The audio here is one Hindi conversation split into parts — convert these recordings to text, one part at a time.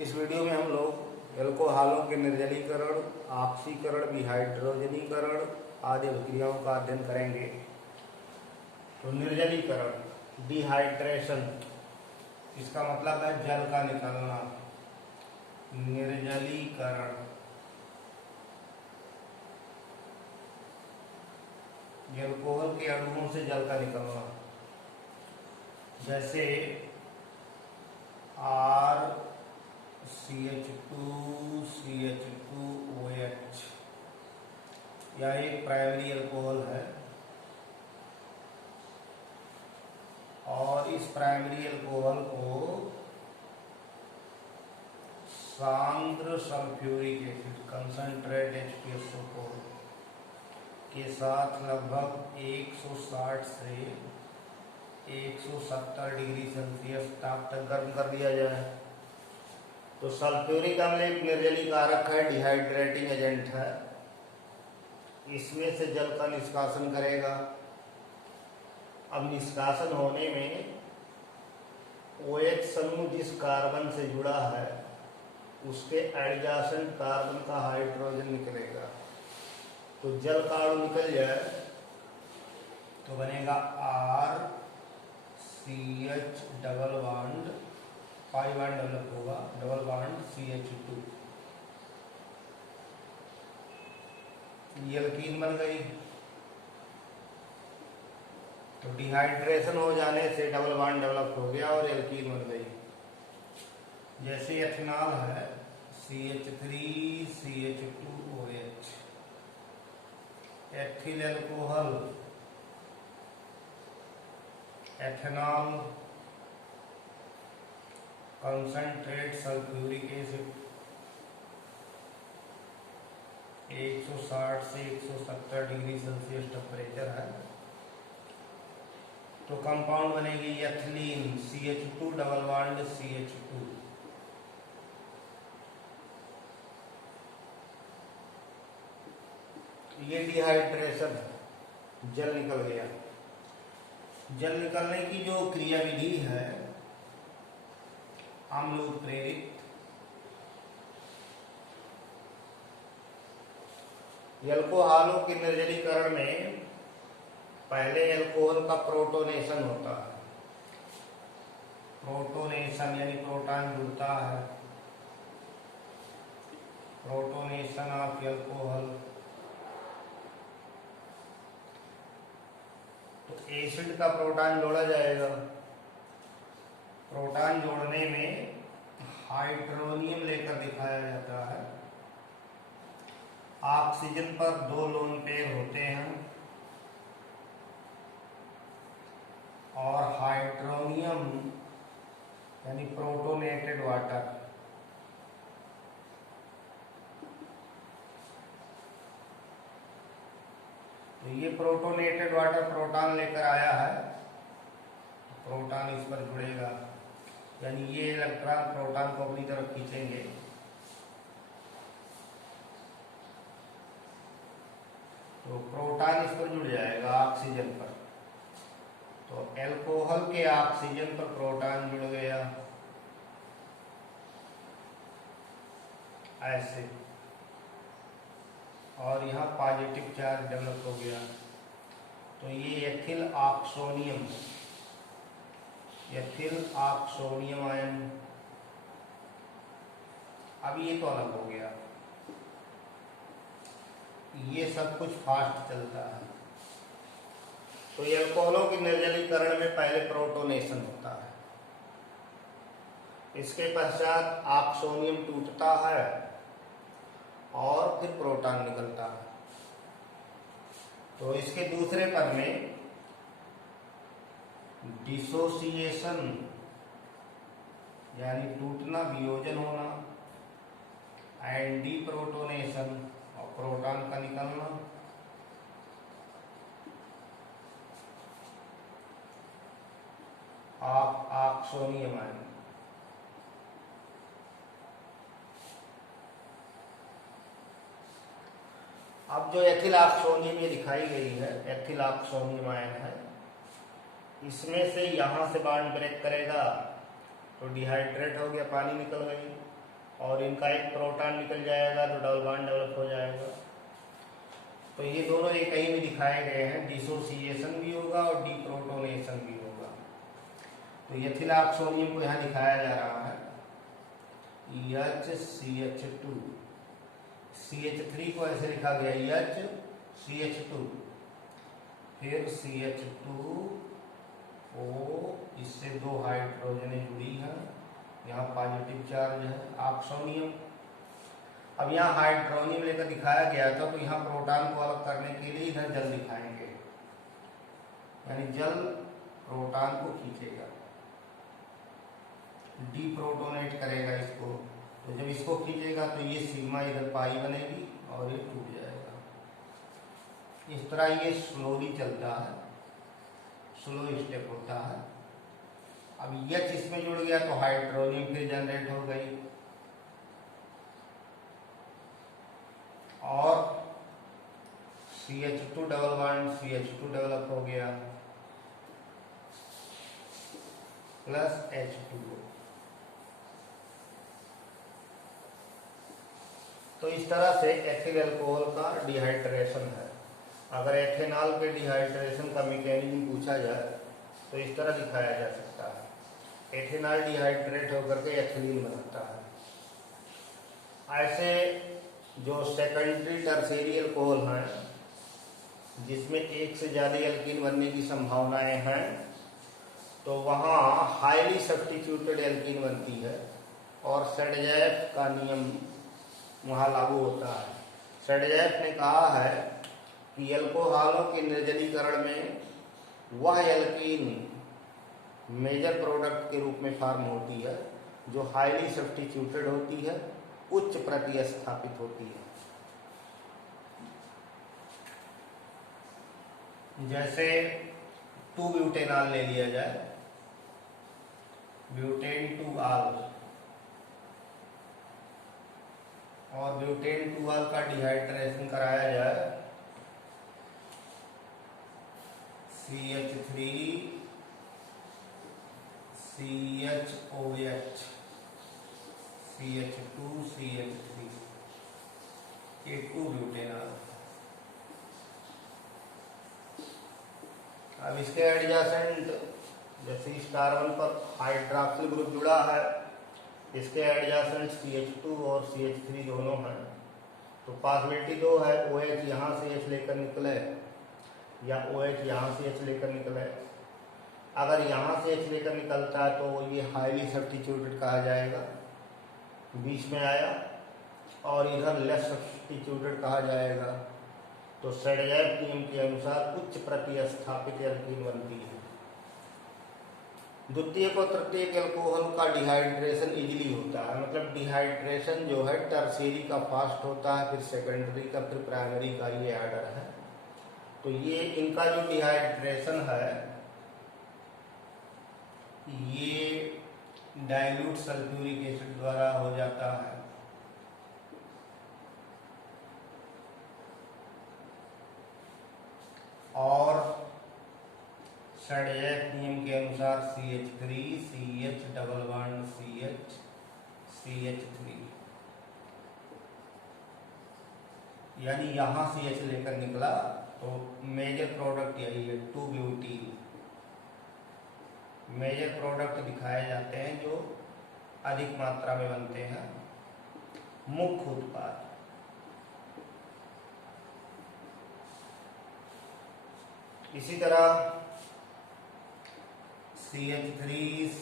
इस वीडियो में हम लोग एल्कोहलों के निर्जलीकरण, ऑक्सीकरण, विहाइड्रोजनीकरण आदि अभिक्रियाओं का अध्ययन करेंगे। तो निर्जलीकरण, डिहाइड्रेशन, इसका मतलब है जल का निकलना। निर्जलीकरण एल्कोहल के अणुओं से जल का निकलना, जैसे RCH2CH2OH, यह एक प्राइमरी अल्कोहल है और इस प्राइमरी अल्कोहल को सांद्र सल्फ्यूरिक एसिड कंसंट्रेट H2SO4 के साथ लगभग 160 से 170 डिग्री सेल्सियस ताप तक गर्म कर दिया जाए। तो सल्फ्यूरिक अम्ल एक निर्जलीकारक है, डिहाइड्रेटिंग एजेंट है। इसमें से जल का निष्कासन करेगा। अब निष्कासन होने में OH समूह जिस कार्बन से जुड़ा है उसके एडजासेंट कार्बन का हाइड्रोजन निकलेगा। तो जल का अणु निकल जाए तो बनेगा RCH double bond, pi bond develop होगा, डबल बॉन्ड CH2, ये एल्कीन बन गई। तो डिहाइड्रेशन हो जाने से डबल बॉन्ड डेवलप हो गया और एल्कीन बन गई। जैसे एथेनॉल है CH3CH2OH, ethyl alcohol, ethanol, concentrate sulphuric acid, 160 से 170 डिग्री सेल्सियस टेम्परेचर है। तो कंपाउंड बनेगी ethylene, CH2 double bond CH2। ये डिहाइड्रेशन है, जल निकल गया। जल निकलने की जो क्रियाविधि है अम्ल उत्प्रेरित। एल्कोहलों के निर्जलीकरण में पहले एल्कोहल का प्रोटोनेशन होता है। प्रोटोनेशन यानी प्रोटॉन जुड़ता है, प्रोटोनेशन ऑफ एल्कोहल। तो एसिड का प्रोटॉन जोड़ा जाएगा। प्रोटॉन जोड़ने में हाइड्रोनियम लेकर दिखाया जाता है। ऑक्सीजन पर 2 लोन पेयर होते हैं और हाइड्रोनियम यानी प्रोटोनेटेड वाटर, तो ये प्रोटोनेटेड वाटर प्रोटॉन लेकर आया है, तो प्रोटॉन इस पर जुड़ेगा, यानी ये इलेक्ट्रॉन प्रोटॉन को अपनी तरफ खींचेंगे। तो प्रोटॉन इस पर जुड़ जाएगा ऑक्सीजन पर। तो एल्कोहल के ऑक्सीजन पर प्रोटॉन जुड़ गया ऐसे, और यहाँ पॉजिटिव चार्ज डेवलप हो गया। तो ये ethyl oxonium, ethyl oxonium ion. अब ये तो अलग हो गया, ये सब कुछ फास्ट चलता है। तो एल्कोहलों के निर्जलीकरण में पहले प्रोटोनेशन होता है, इसके पश्चात ऑक्सोनियम टूटता है और फिर प्रोटॉन निकलता है। तो इसके दूसरे पद में डिसोसिएशन यानी टूटना, वियोजन होना, एंड डीप्रोटोनेशन और प्रोटॉन का निकलना। Oxonium ion. अब जो एथिल ऑक्सोनियम ये दिखाई गई है, एथिल ऑक्सोनियम आयन है, इसमें से यहां से बॉन्ड ब्रेक करेगा तो डिहाइड्रेट हो गया, पानी निकल गई। और इनका एक प्रोटॉन निकल जाएगा तो डबल बॉन्ड डेवलप हो जाएगा। तो ये दोनों एक कहीं भी दिखाए गए हैं, डिसोसिएशन भी होगा और डीप्रोटोनेशन भी होगा। तो एथिलॉक्सोनियम को यहाँ दिखाया जा रहा है HCH2, CH3 को ऐसे लिखा गया HCH2, फिर CH2O, इससे 2 हाइड्रोजन जुड़ी है, यहाँ पॉजिटिव चार्ज है, ऑक्सोनियम। अब यहाँ हाइड्रोनियम लेकर दिखाया गया था, तो यहाँ प्रोटॉन को अलग करने के लिए इधर जल दिखाएंगे, यानी जल प्रोटॉन को खींचेगा, डीप्रोटोनेट करेगा इसको। तो जब इसको खींचेगा तो ये सिग्मा इधर पाई बनेगी और ये टूट जाएगा। इस तरह ये स्लोली चलता है, स्लो स्टेप होता है। अब H इसमें जुड़ गया तो हाइड्रोनियम फिर जनरेट हो गई और CH2 double bond CH2 develop हो गया प्लस H2O। तो इस तरह से एथिल अल्कोहल का डिहाइड्रेशन है। अगर एथेनॉल के डिहाइड्रेशन का मैकेनिज्म पूछा जाए तो इस तरह दिखाया जा सकता है, एथेनॉल डिहाइड्रेट होकर के एथिलीन बनाता है। ऐसे जो सेकेंडरी टर्शियरी अल्कोहल हैं, जिसमें एक से ज़्यादा एल्कीन बनने की संभावनाएं हैं, तो वहाँ हाईली सब्स्टिट्यूटेड एल्कीन बनती है और सेडजैफ का नियम वहाँ लागू होता है। सेडजैफ ने कहा है कि अल्कोहलों के निर्जलीकरण में वह एल्कीन मेजर प्रोडक्ट के रूप में फॉर्म होती है जो हाईली सब्स्टिट्यूटेड होती है, उच्च प्रतिस्थापित होती है। जैसे 2-ब्यूटेनॉल ले लिया जाए, ब्यूटेन 2-आल, और ब्यूटेन 2-आल का डिहाइड्रेशन कराया जाए CH3 CHOH CH2 CH3, ये 2-ब्यूटेनॉल। अब इसके एडजेसेंट, जैसे इस कार्बन पर हाइड्रॉक्सिल ग्रुप जुड़ा है, इसके एडजेसेंट CH2 और CH3 दोनों हैं, तो पॉसिबिलिटी 2 है, OH यहाँ से H लेकर निकले या OH यहाँ से H लेकर निकले। अगर यहाँ से H लेकर निकलता है तो ये हाईली सब्स्टिट्यूटेड कहा जाएगा, बीच में आया, और इधर लेस सब्स्टिट्यूटेड कहा जाएगा। तो सेडजैफ नियम के अनुसार उच्च प्रतिस्थापित एल्कीन बनती है। द्वितीयक और तृतीयक एल्कोहल का डिहाइड्रेशन इजीली होता है, मतलब डिहाइड्रेशन जो है टर्शियरी का फास्ट होता है, फिर सेकेंडरी का, फिर प्राइमरी का, ये आर्डर है। तो ये इनका जो डिहाइड्रेशन है ये डाइल्यूट सल्फ्यूरिक एसिड द्वारा हो जाता है। और सेडजैफ नियम के अनुसार CH3 CH double bond CH CH3, यानी यहाँ CH लेकर निकला तो मेजर प्रोडक्ट यही है 2-ब्यूटील। मेजर प्रोडक्ट दिखाए जाते हैं जो अधिक मात्रा में बनते हैं, मुख्य उत्पाद। इसी तरह CH3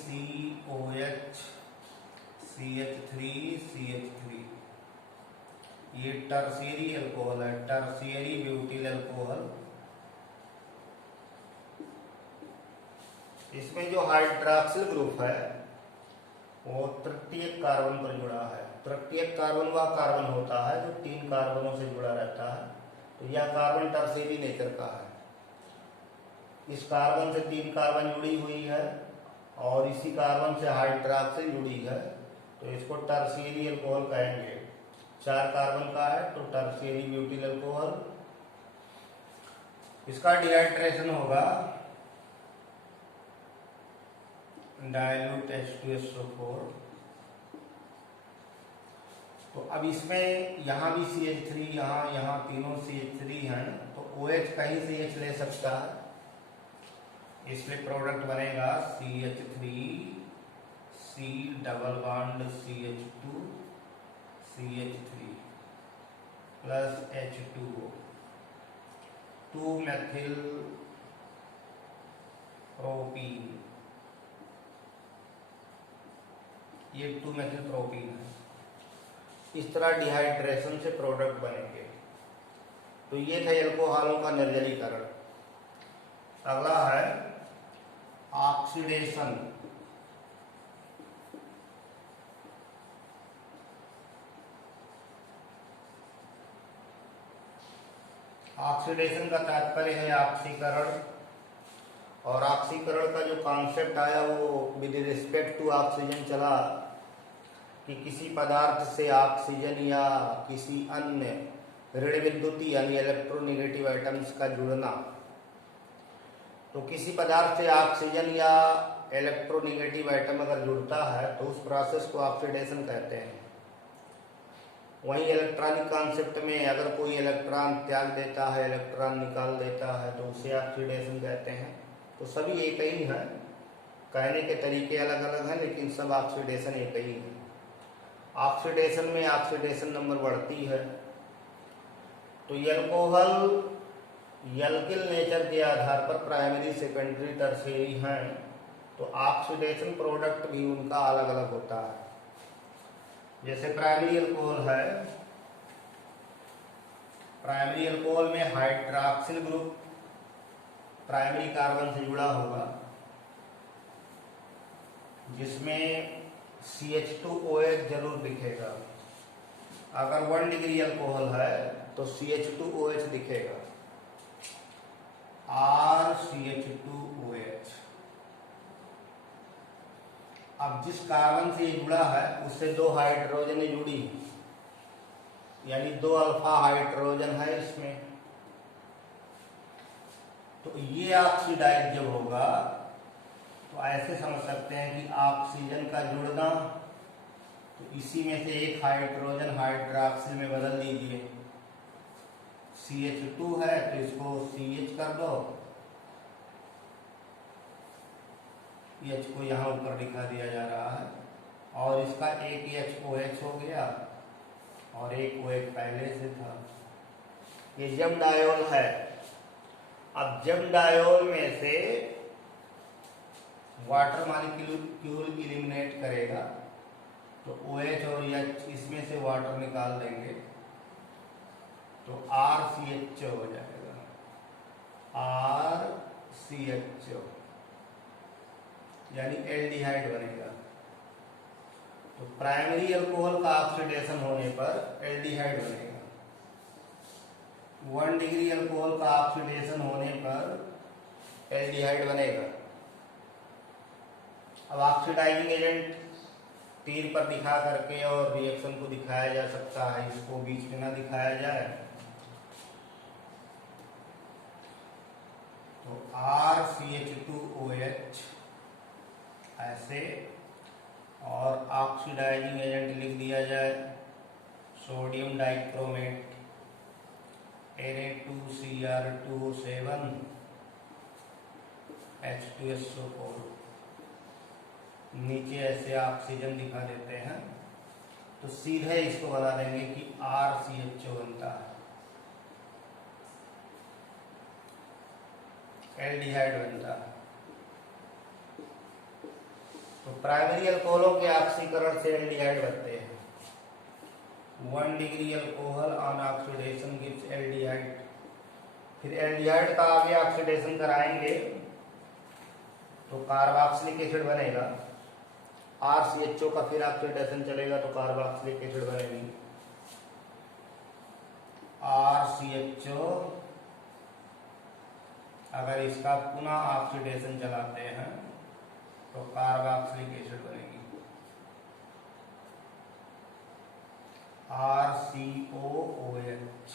COH CH3 CH3, ये टर्शियरी अल्कोहल है, टर्शियरी ब्यूटिल अल्कोहल। इसमें जो हाइड्रॉक्सिल ग्रुप है वो तृतीयक कार्बन पर जुड़ा है। तृतीयक कार्बन वह कार्बन होता है जो 3 कार्बनों से जुड़ा रहता है, तो यह कार्बन टर्शियरी नेचर का है। इस कार्बन से 3 कार्बन जुड़ी हुई है और इसी कार्बन से हाइड्रॉक्सिल जुड़ी है, तो इसको टर्शियरी अल्कोहल कहेंगे। 4 कार्बन का है तो टर्शियरी ब्यूटिल अल्कोहल। इसका डिहाइड्रेशन होगा डाइल्यूट H2SO4 तो अब इसमें यहाँ भी CH3, यहाँ तीनों CH3 हैं, तो OH कहीं से H ले सकता है, इसलिए प्रोडक्ट बनेगा CH3 C double bond CH2 CH3 plus H2O, 2 methyl propene, ये 2 मेथिल प्रोपीन है। इस तरह डिहाइड्रेशन से प्रोडक्ट बनेंगे। तो ये था एल्कोहलों का निर्जलीकरण। अगला है ऑक्सीडेशन। ऑक्सीडेशन का तात्पर्य है ऑक्सीकरण, और ऑक्सीकरण का जो कॉन्सेप्ट आया वो विद रिस्पेक्ट टू ऑक्सीजन चला कि किसी पदार्थ से ऑक्सीजन या किसी अन्य ऋण विद्युतीय यानी इलेक्ट्रोनेगेटिव आइटम्स का जुड़ना। तो किसी पदार्थ से ऑक्सीजन या इलेक्ट्रोनेगेटिव आइटम अगर जुड़ता है तो उस प्रोसेस को ऑक्सीडेशन कहते हैं। वहीं इलेक्ट्रॉनिक कॉन्सेप्ट में अगर कोई इलेक्ट्रॉन त्याग देता है, इलेक्ट्रॉन निकाल देता है, तो उसे ऑक्सीडेशन कहते हैं। तो सभी एक ही है, कहने के तरीके अलग अलग हैं, लेकिन सब ऑक्सीडेशन एक ही है। ऑक्सीडेशन में ऑक्सीडेशन नंबर बढ़ती है। तो एल्कोहल एल्किल नेचर के आधार पर प्राइमरी, सेकेंडरी, टर्शियरी हैं, तो ऑक्सीडेशन प्रोडक्ट भी उनका अलग अलग होता है। जैसे प्राइमरी अल्कोहल है, प्राइमरी अल्कोहल में हाइड्रॉक्सिल ग्रुप प्राइमरी कार्बन से जुड़ा होगा, जिसमें CH2OH जरूर दिखेगा। अगर 1 डिग्री अल्कोहल है तो CH2OH दिखेगा, RCH2OH। अब जिस कार्बन से ये जुड़ा है उससे 2 हाइड्रोजन जुड़ी, यानी 2 अल्फा हाइड्रोजन है इसमें। तो ये ऑक्सीडाइज जब होगा तो ऐसे समझ सकते हैं कि ऑक्सीजन का जुड़ना, तो इसी में से एक हाइड्रोजन हाइड्रॉक्सिल में बदल दीजिए। CH2 है तो इसको CH कर दो, H को यहाँ ऊपर दिखा दिया जा रहा है, और इसका एक HOH हो गया और एक OH पहले से था। ये जम डायोल है। अब जम डायोल में से वाटर मॉलिक्यूल इलिमिनेट करेगा तो OH और H इसमें से वाटर निकाल देंगे तो RCHO हो जाएगा, RCHO यानी एल्डिहाइड बनेगा। तो प्राइमरी अल्कोहल का ऑक्सीडेशन होने पर एल्डिहाइड बनेगा। 1 डिग्री अल्कोहल का ऑक्सीडेशन होने पर एल्डिहाइड बनेगा। अब ऑक्सीडाइजिंग एजेंट तीर पर दिखा करके और रिएक्शन को दिखाया जा सकता है, इसको बीच में ना दिखाया जाए। तो RCH2OH ऐसे, और ऑक्सीडाइजिंग एजेंट लिख दिया जाए सोडियम डाइक्रोमेट Na2Cr2O7 H2SO4। नीचे ऐसे ऑक्सीजन दिखा देते हैं तो सीधे इसको बता देंगे कि RCHO बनता है, एल्डिहाइड बनता है। तो प्राइमरी अल्कोहलों के ऑक्सीकरण से एल्डिहाइड बनते हैं। 1 degree alcohol on oxidation gives aldehyde. फिर एल्डिहाइड का आगे ऑक्सीडेशन कराएंगे तो कार्बोक्सिलिक एसिड बनेगा। RCHO का फिर ऑक्सीडेशन चलेगा तो कार्बोक्सिलिक एसिड बनेगी, RCHO। अगर इसका पुनः ऑक्सीडेशन चलाते हैं तो कार्बोक्सिलिक एसिड बनेगी, RCOOH।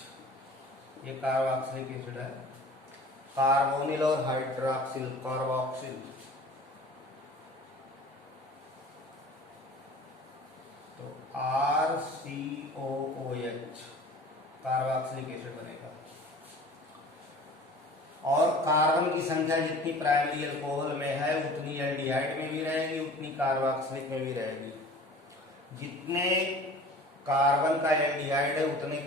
ये कार्बोक्सिलिक एसिड है। कार्बोनिल और हाइड्रॉक्सिल, कार्बोक्सिल। तो RCOOH कार्बोक्सिलिक एसिड बनेगा। और कार्बन की संख्या जितनी प्राइमरी अल्कोहल में है उतनी एल्डिहाइड में भी रहेगी, उतनी कार्बोक्सिलिक में भी रहेगी। जितने कार्बन का एल्डिहाइड है उतने